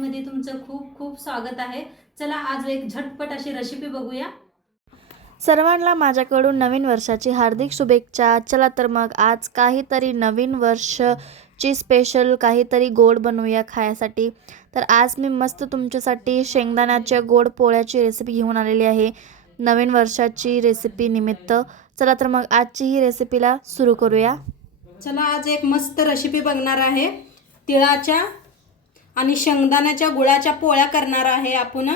फॅमिलीमध्ये तुमचं खूप खूप स्वागत आहे। चला आज एक झटपट अशी रेसिपी बघूया। सर्वांना माझ्याकडून नवीन वर्षाची हार्दिक शुभेच्छा। चला तर मग आज काहीतरी नवीन वर्षची स्पेशल काहीतरी गोड बनवूया खाण्यासाठी। तर आज मी मस्त तुमच्यासाठी शेंगदाण्याच्या गोड पोळ्याची रेसिपी घेऊन आलेली आहे नवीन वर्षाची रेसिपी निमित्त। चला तर मग आजची ही रेसिपीला सुरू करूया। चला आज एक मस्त रेसिपी बघणार आहे। तिळाच्या आणि शेंगदाण्याच्या गुळाच्या पोळ्या करणार आहे आपण।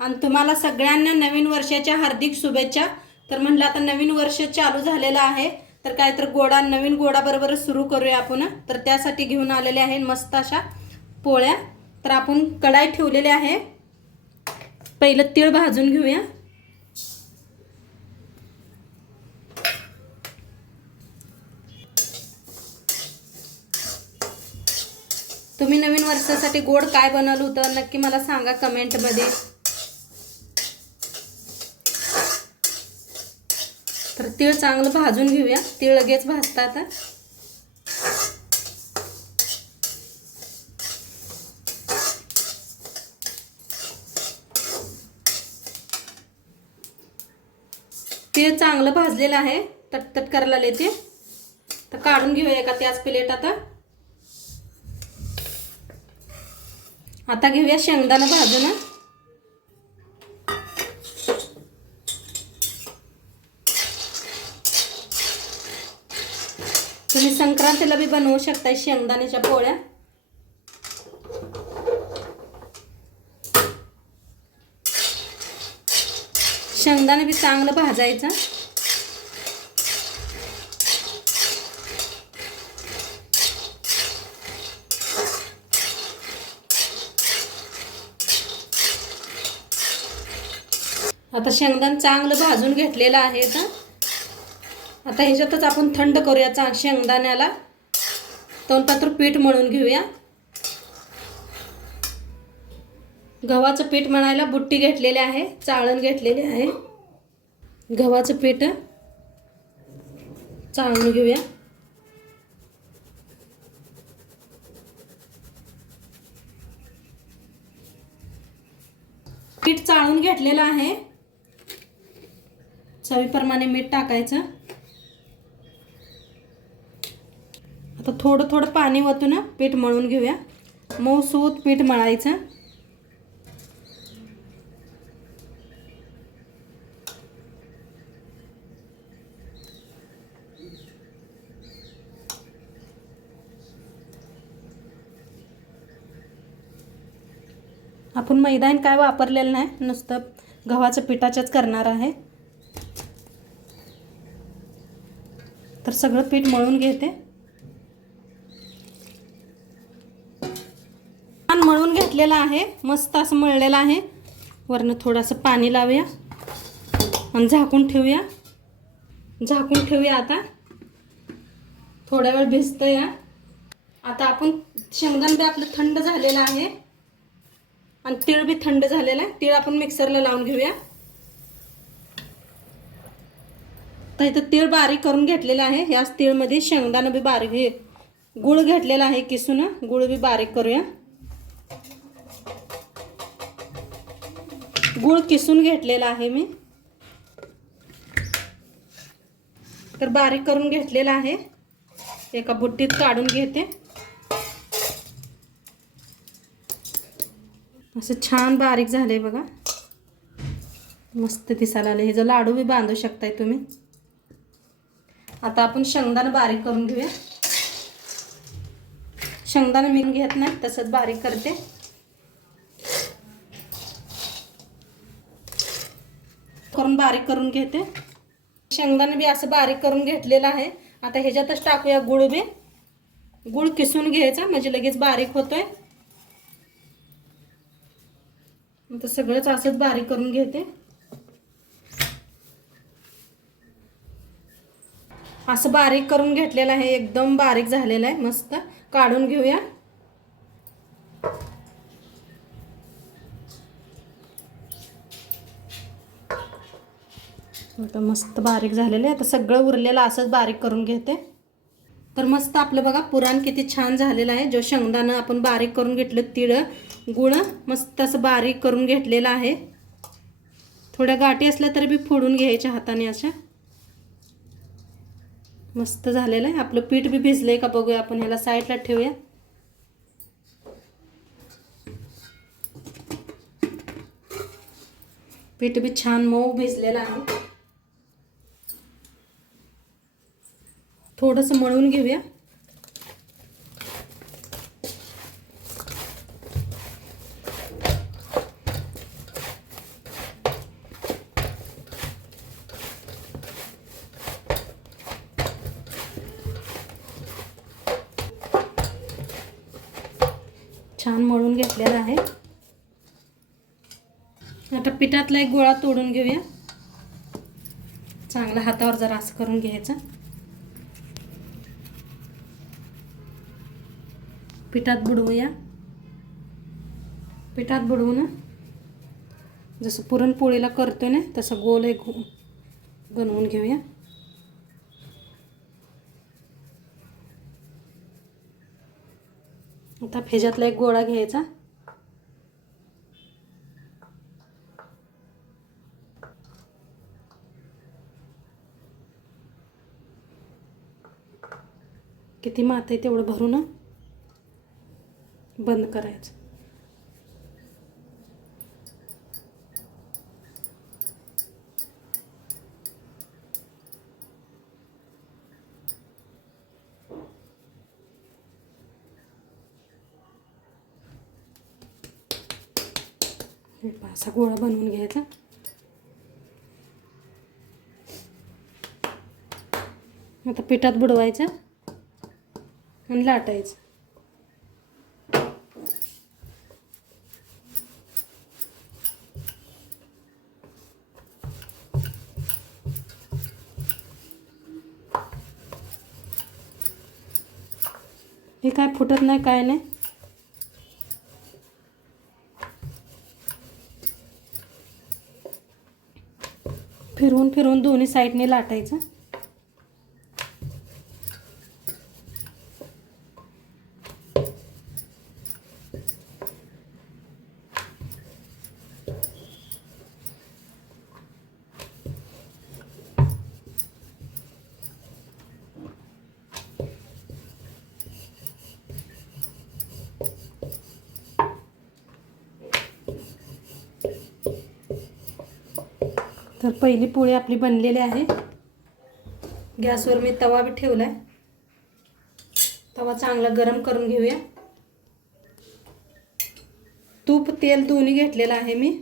आणि तुम्हाला सगळ्यांना नवीन वर्षाच्या हार्दिक शुभेच्छा। तर म्हणलं आता नवीन वर्ष चालू झालेलं आहे तर काय तर नवीन गोडाबरोबर सुरू करूया आपण। तर त्यासाठी घेऊन आलेले आहे मस्त अशा पोळ्या। तर आपण कढाई ठेवलेली आहे, पहिलं तीळ भाजून घेऊया। तुम्ही नवीन वर्षासाठी गोड काय बनवलं होतं नक्की मला सांगा कमेंट मध्ये। तर तीळ चांगलं भाजून घेऊया, तीळ लगेच भाजतात। तीळ चांगलं भाजलेलं आहे, तटतट करायला लागले ते। तर काढून घेऊया एका त्याच प्लेटात। आता घेऊया शेंगदाणा भाजून। तुम्ही संक्रांतीला भी बनवू शकता शेंगदाण्याच्या पोळ्या। शेंगदाणे भी चांगलं भाजायचं। आता शेंगदाणे चांगलं भाजून घेतलेलं आहे। आता ह्याच्यातच आपण थंड करूया शेंगदाण्याला। तोंडपात्र पीठ मळून घेऊया। गव्हाचं पीठ मळायला बुट्टी घेतलेली आहे, चाळण घेतलेली आहे। गव्हाचं पीठ चाळून घेऊया। पीठ चाळून घेतलेलं आहे, चवीप्रमाणे मीठ टाकायचं। आता थोडं थोडं पाणी ओतून पीठ मळून घेऊया। मऊसूत पीठ मळायचं। आपण मैदा काय वापरलेलं नाही, नुसतं गव्हाच्या पिठाच्याच करणार आहे। तर सगळं पीठ मळून घेते। छान मळून घेतलेलं आहे, मस्त असं मळलेलं आहे। वरनं थोडंसं पाणी लावूया आणि झाकून ठेवूया। झाकून ठेवूया। आता थोडा वेळ भिजतंय। आता आपण शेंगदाणे बी आपलं थंड झालेलं आहे आणि तीळ बी थंड झालेला आहे। तीळ आपण मिक्सरला लावून घेऊया। तर इथं तीळ बारीक करून घेतलेला आहे। याच तीळमध्ये शेंगदाणा बी बारीक, गुळ घेतलेला आहे किसून, गुळ बी बारीक करूया। गुळ किसून घेतलेला आहे मी, तर बारीक करून घेतलेला आहे। एका बुट्टीत काढून घेते। असं छान बारीक झाले बघा, मस्त दिसायला आले। हे जो लाडू बी बांधू शकताय तुम्ही। आता आपण शेंगदाणे बारीक करून घेऊया। शेंगदाणे मी घेत नाही, तसंच बारीक करते। बारीक करून घेते। शेंगदाणे बी असं बारीक करून घेतलेलं आहे। आता ह्याच्यातच टाकूया गुळ बी। गुळ किसून घ्यायचा म्हणजे लगेच बारीक होतोय। आता सगळंच असंच बारीक करून घेते। असं बारीक करून घेतलेलं आहे, एकदम बारीक झालेलं आहे। मस्त काढून घेऊया। आता मस्त बारीक झालेलं आहे। आता सगळं उरलेलं असंच बारीक करून घेते। तर मस्त आपलं बघा पुरण किती छान झालेलं आहे. जो शेंगदाणा आपण बारीक करून घेतलं, तीळ गुळ मस्त असं बारीक करून घेतलेलं आहे. थोड्या गाठी असल्या तरी बी फोडून घ्यायच्या हाताने अशा. मस्त झालेलं आहे. आपलं पीठ बी भिजलंय का बघूया आपण. ह्याला साईडला ठेवूया. पीठ बी छान मऊ भिजलेलं आहे. थोडंसं मळून घेऊया. छान मळून घेतलेला आहे. आता पिठातला एक गोळा तोडून घेऊया. चांगला हातावर जरा असं करून घ्यायचं. पिठात बुडवूया. पिठात बुडवून जसं पुरणपोळीला करतोय ना तसं गोल एक बनवून घेऊया. आता ह्याच्यातला एक गोळा घ्यायचा. किती मात आहे तेवढं भरून बंद करायचं. असा गोळा बनवून घ्यायचा. आता पिठात बुडवायचं आणि लाटायचं. हे काय फुटत नाही काय नाही. फिरवून फिरवून दोन्ही साईडने लाटायचं. तर पहिली पोळी आपली बनलेली आहे. गॅसवर मी तवा बी ठेवलाय. तवा चांगला गरम करून घेऊया. तूप तेल दोन्ही घेतलेलं आहे मी.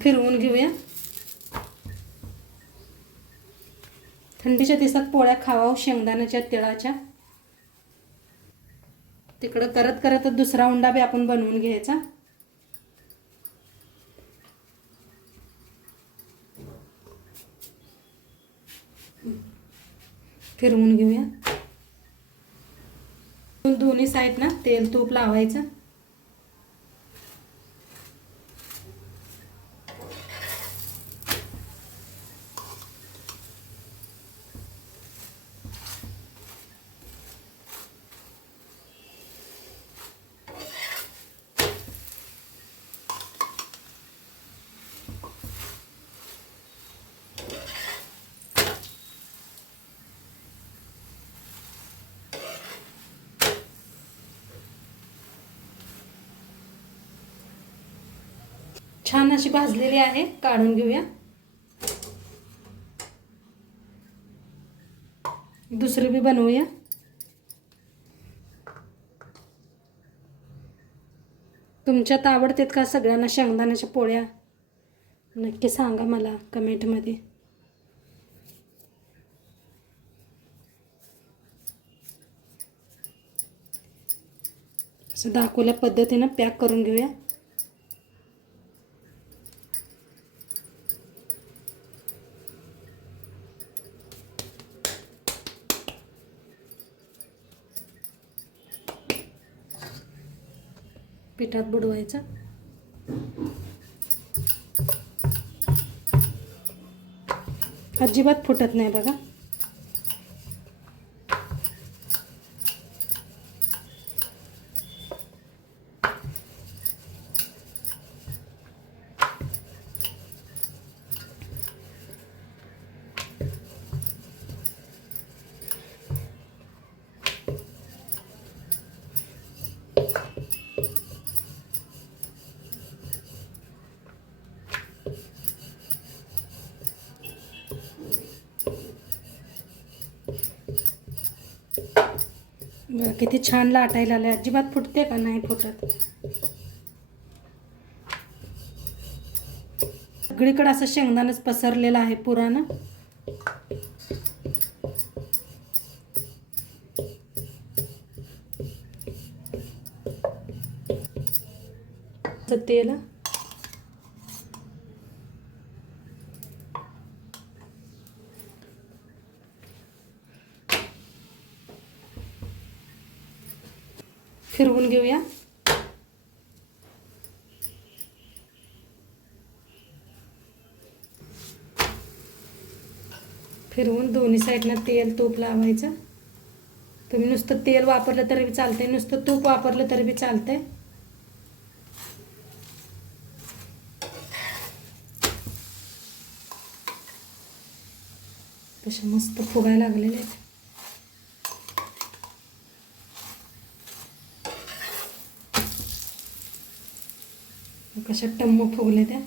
फिरवून घेऊया. थंडीच्या दिवसात पोळ्या खावा शेंगदाण्याच्या तिळाच्या. तिकडं करत करत दुसरा उंडा बी आपण बनवून घ्यायचा. फिरवून घेऊया. दोन्ही साईड ना तेल तूप लावायचं. छान अशी भाजलेली आहे. काढून घेऊया. दुसरी बी बनवूया. तुमच्यात आवडतात का सगळ्यांना शेंगदाण्याच्या पोळ्या? नक्की सांगा मला कमेंटमध्ये. असं दाखवल्या पद्धतीनं पॅक करून घेऊया. पिठात बुडवायचं. अजिबात फुटत नाही बघा. बघा किती छान लाटायला आले. अजिबात फुटते का? नाही फुटत. सगळीकडे असं शेंगदाणेच पसरलेलं आहे पुराण. तेल फिरवून घेऊया. फिरवून दोन्ही साईडनं तेल तूप लावायचं. तुम्ही नुसतं तेल वापरलं तरी बी चालतंय, नुसतं तूप वापरलं तरी बी चालतंय. कशा मस्त फुगायला लागलेले आहेत. कशा टम्म फुगले त्या.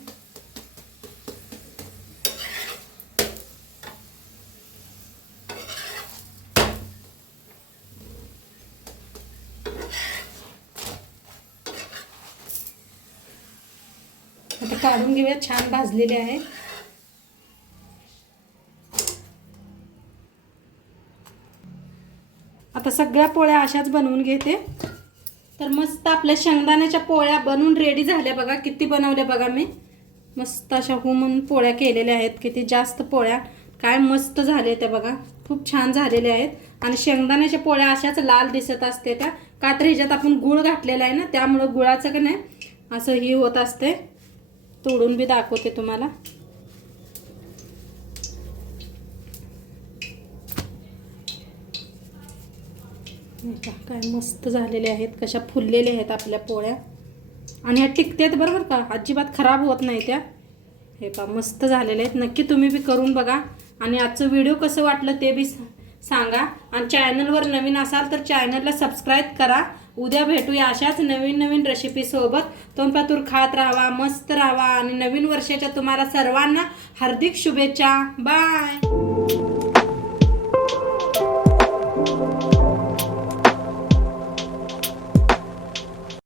आता काढून घेऊया. छान भाजलेले आहे. आता सगळ्या पोळ्या अशाच बनवून घेते. तर मस्त आपल्या शेंगदाण्याच्या पोळ्या बनवून रेडी झाल्या बघा. किती बनवल्या बघा मी. मस्त अशा म्हणून पोळ्या केलेल्या आहेत. किती जास्त पोळ्या. काय मस्त झाले त्या बघा. खूप छान झालेल्या आहेत. आणि शेंगदाण्याच्या पोळ्या अशाच लाल दिसत असते त्या. का तर ह्याच्यात आपण गुळ घातलेला आहे ना, त्यामुळं गुळाचं का नाही असं ही होत असते. तोडून बी दाखवते तुम्हाला. काय मस्त झालेले आहेत. कशा फुललेल्या आहेत आपल्या पोळ्या. आणि ह्या टिकतात बरोबर का. अजिबात खराब होत नाही त्या. हे पहा मस्त झालेले आहेत. नक्की तुम्ही बी करून बघा. आणि आजचं व्हिडिओ कसं वाटलं ते बी सांगा. आणि चॅनलवर नवीन असाल तर चॅनलला सबस्क्राईब करा. उद्या भेटूया अशाच नवीन नवीन रेसिपीसोबत. तोंडपातूर खात राहावा, मस्त राहावा. आणि नवीन वर्षाच्या तुम्हाला सर्वांना हार्दिक शुभेच्छा. बाय.